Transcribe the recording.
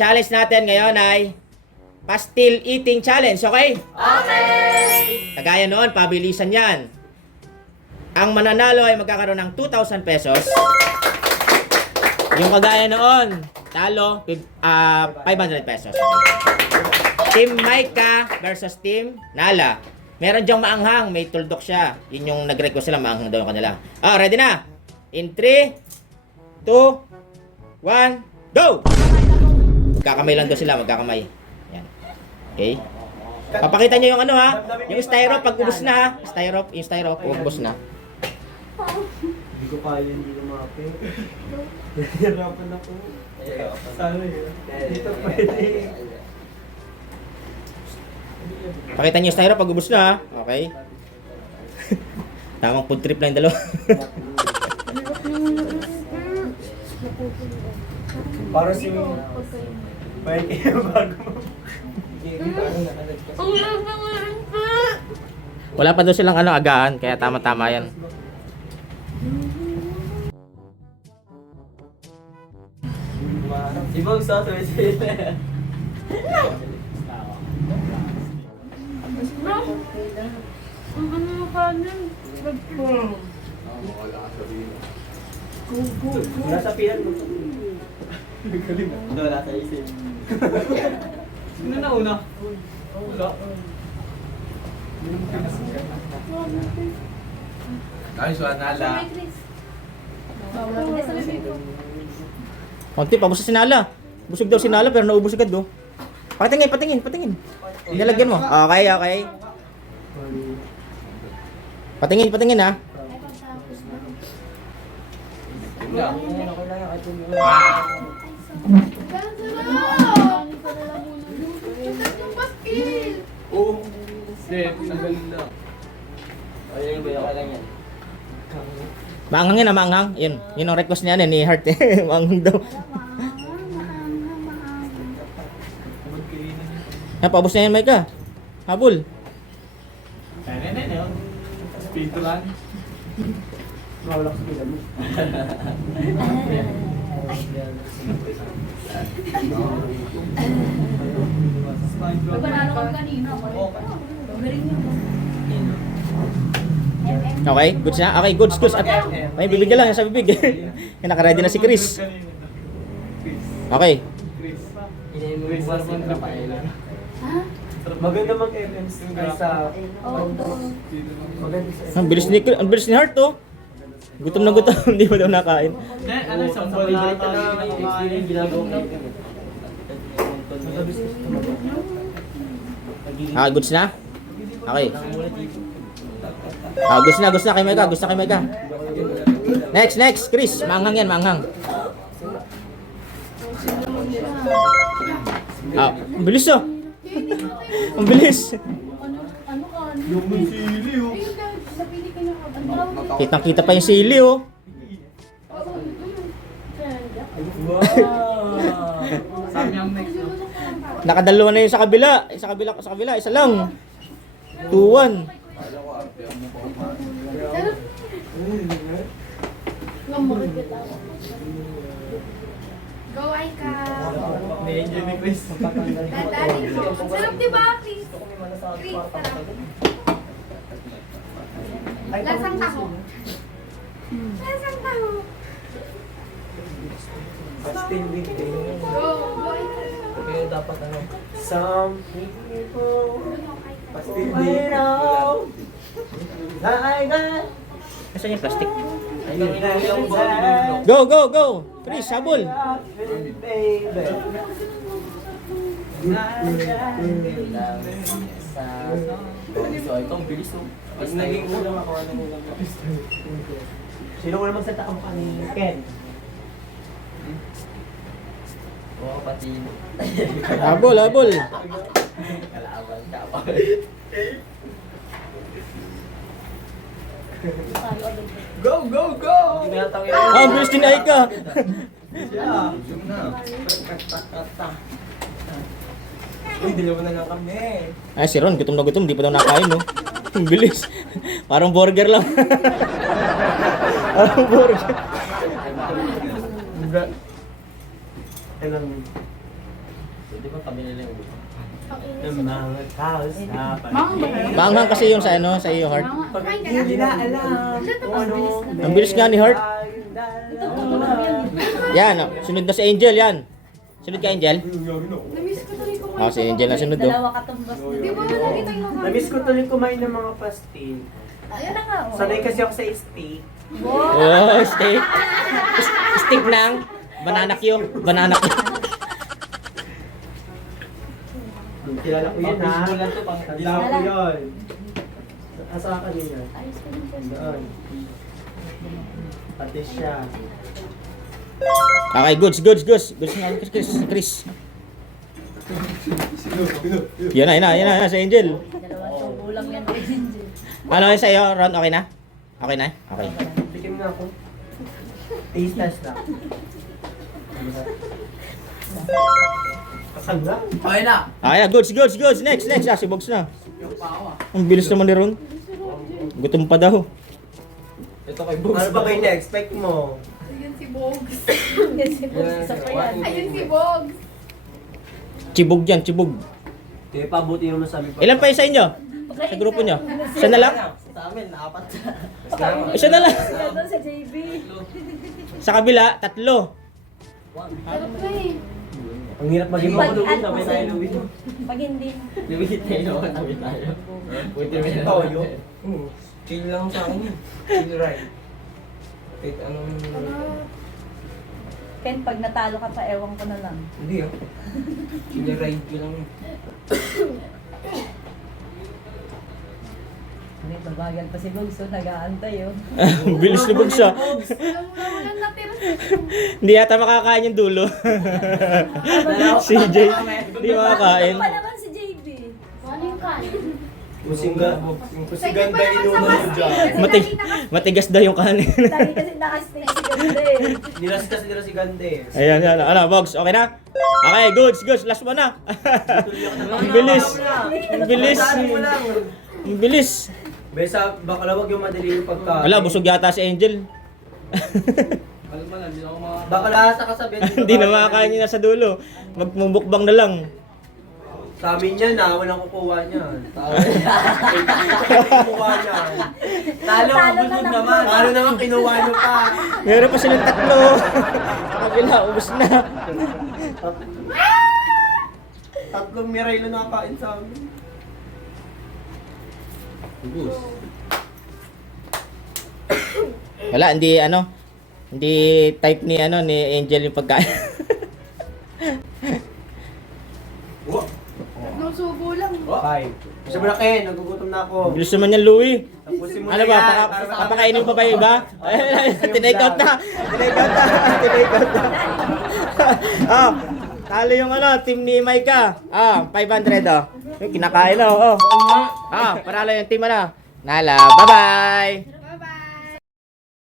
challenge natin ngayon ay pastil eating challenge, okay? Okay! Kagaya noon, pabilisan yan. Ang mananalo ay magkakaroon ng 2,000 pesos. Yung kagaya noon, talo, 500 pesos. Team Micah versus Team Nala. Meron diyang maanghang, may tuldok siya. Yun yung nag-request sila, maanghang daw yung kanila. Ready na? In 3, 2, 1, go! Magkakamay lang daw sila, magkakamay. Yan. Okay? Papakita niyo yung ano ha, yung styro pag ubos na ha. Yung styro, ubos na. Hindi ko kaya, hindi ko makape. Nahihirapan ako. Sana yun. Dito pwede. Pakita niyo yung styro pag ubos na ha. Okay? Tamang food trip lang yung dalawa. Para si may kaya bago. Wala pa daw silang agahan, kaya tama-tama yan. Ibang sa atin sila. Nasa pilan mo. Wala sa isip. Sino na una? Wala. Ay, so Nala. Konti pa, basta sinala. Busog daw sinala pero naubos agad do. Patingin. Nilagyan mo. Okay. Patingin ha. Oo. Hindi, nagaling na. Ayun, ba lang yan. Maanghang yan maanghang. Yun ang request niya ni Heart. Maanghang daw. Paubos na yan, Micah. Habol. Spito lang. Mawala sa pilan mo. Panalo kami kanina. Okay, goods na. Okay, goods. At may bibigyan lang yan sa bibig. Naka-ready na si Chris. Okay. Chris, maganda mag-FMC kaysa maganda sa Ang bilis ni Heart to. Gutom na gutom, hindi pa daw nakain. ano sa balita na yung ginagawa ko. Goods na? Okay. Goods na kay Micah. Next, Chris. Maanghang yan, maanghang. Ang bilis oh. Ang bilis. Yung sili oh. Kitang-kita pa yung sili oh. Wow. Sabi ang next. Nakadalawa na yun sa kabila. Sa kabila, isa lang. 2-1. Go, Aika! Medyo ni Chris. Dadali ko. Sarap diba, Chris? Chris, sarap. Lasang taho. Lasang taho. Pastil eating. Go, Aika. Kaya dapat ano? Some people pastil eating. Nasaan yung plastic? Ayun. Go! Chris, habol. So, itong bilis no? Mas naging ulang ako, ano ulang ako? Sino ko naman sa kamukha ni Ken? Oo, pati. Habol. Kalaban ka pa. Go! Ang bilis din Aika. Yeah. Uy, dalawa na lang kami. Ay, si Ron, gutom na gutom. Di pa daw nakain, no? Ang bilis. Parang burger lang. Parang burger. Kailan? Di ba kami nila yung ulo? Ng mga kausapan. Maanghang kasi yung sa ano, sa iyo, Heart. Pag hindi na alam kung ano. Ang bilis nga ni Heart. Yan, oh. Sunod na si Angel, yan. Sunod ka, Angel. Namiss ko tuloy kumain. Oh, si Angel na sunod, oh. Dalawa katumbas. Di ba nakita yung mga... Namiss ko tuloy kumain ng mga pastil. Ayun na nga, oh. Sanay kasi ako sa steak. Oh, steak. Steak ng banana Q. Banana Q. Kilala ko yun ha. Pang-baseball lang to, pang- Tanda ko yun. Asa ka din yan? Ayos ko din siya. Doon. Pati siya. Okay, goods. Goods nga, Chris. Yan na, sa Angel. Dalawang tubo lang yan. Angel. Ano yung sa'yo, Ron? Okay na? Okay na? Okay. Tikim na ako. Taste test na. Kasal na? Okay na. Okay na, goods. Next. Ah, si Bogs na. Yung pa ako ah. Ang bilis naman ni Ron. Gutom pa daw. Ito kay Bogs. Ano ba kayo na-expect mo? Ayun si Bogs. Kasi po, isa pa yan. Ayun si Bogs. Chibog yan, chibog. Kaya pabuti naman sa amin. Ilan pa yung sa inyo? Sa grupo nyo? Isa na lang? Sa amin, apat. Isa na lang. Sila doon sa JB. Sa kabila, 3. Sarap na eh. Ang hirap maging Pag- makulong ano sabay kasi- tayo Louis. Pag hindi. Limit tayo, kami tayo. Buti may Toyo. Chill lang sa akin yun. Chill ride. Kahit anong... Ken, pag natalo ka pa, ewan ko na lang. Hindi ah. Chill ride ko lang yun. Hindi, babagal pa si Bog, so nag-aantay oh. Ang bilis ni Bogs ah. Walang natira. Hindi yata makakain yung dulo. Si Jay, hindi makakain. Ano pa naman si JB? Ano yung kanin? Kusigan ba inuno mo dyan? Matigas daw yung kanin. Lagi kasi nakastig si ganda eh. Nilastas nila si Gande. Ayan. Ano, Bogs, okay na? Okay, goods. Last one na. Ang bilis. Ang bilis. Besa, baka lang wag yung madali yung pagkain. Wala, busog yata si Angel. Alam mo lang, hindi ako mga... Baka lahasa ka sabihin. Hindi na makakain niya sa dulo. Magmumukbang na lang. Sa amin yan ha, walang kukuha niyan. Kukuha niyan. Talo, Talo na busog lang. naman. Paano naman kinuha niyo pa? Meron pa silang 3. Sa kabila, ubos na. Tatlong miray lang nakakain sa amin. Wala, hindi type ni Angel yung pagkain. Tatlong subo lang. 5. Gusto mo na Ken, nagugutom na ako. Bilis naman yan, Louie. Tapusin mo Ano na ba, yan. papakainin pa ba yung iba? Tinake out na. Ah, talo yung team ni Maika. 500 Yung kinakain panalo yung team Nala, bye-bye!